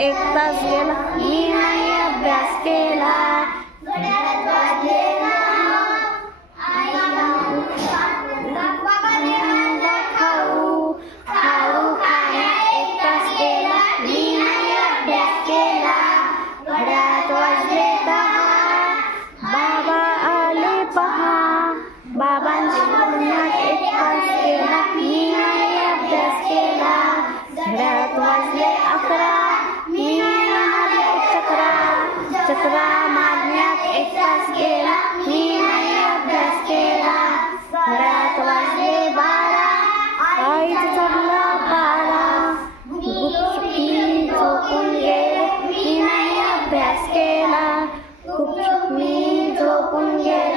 एक तास गेला मी नाही अभ्यास केला. घड्याळात वाजले 9, खाऊ खाऊ खाण्यात एक तास गेला मी नाही अभ्यास केला. घड्याळात वाजले 10, बाबा आले पहा. बाबांच्या बोलण्यात एक तास गेला मी नाही अभ्यास केला. घड्याळात वाजले 11, मी मारले चक्रा. चक्रा मारण्यात एक तास गेला मी नाही अभ्यास केला. घड्याळात वाजले 12, आईचा चढला पारा. गुपचूप मी झोपून गेले मी नाही अभ्यास केला. गुपचूप मी झोपून गेले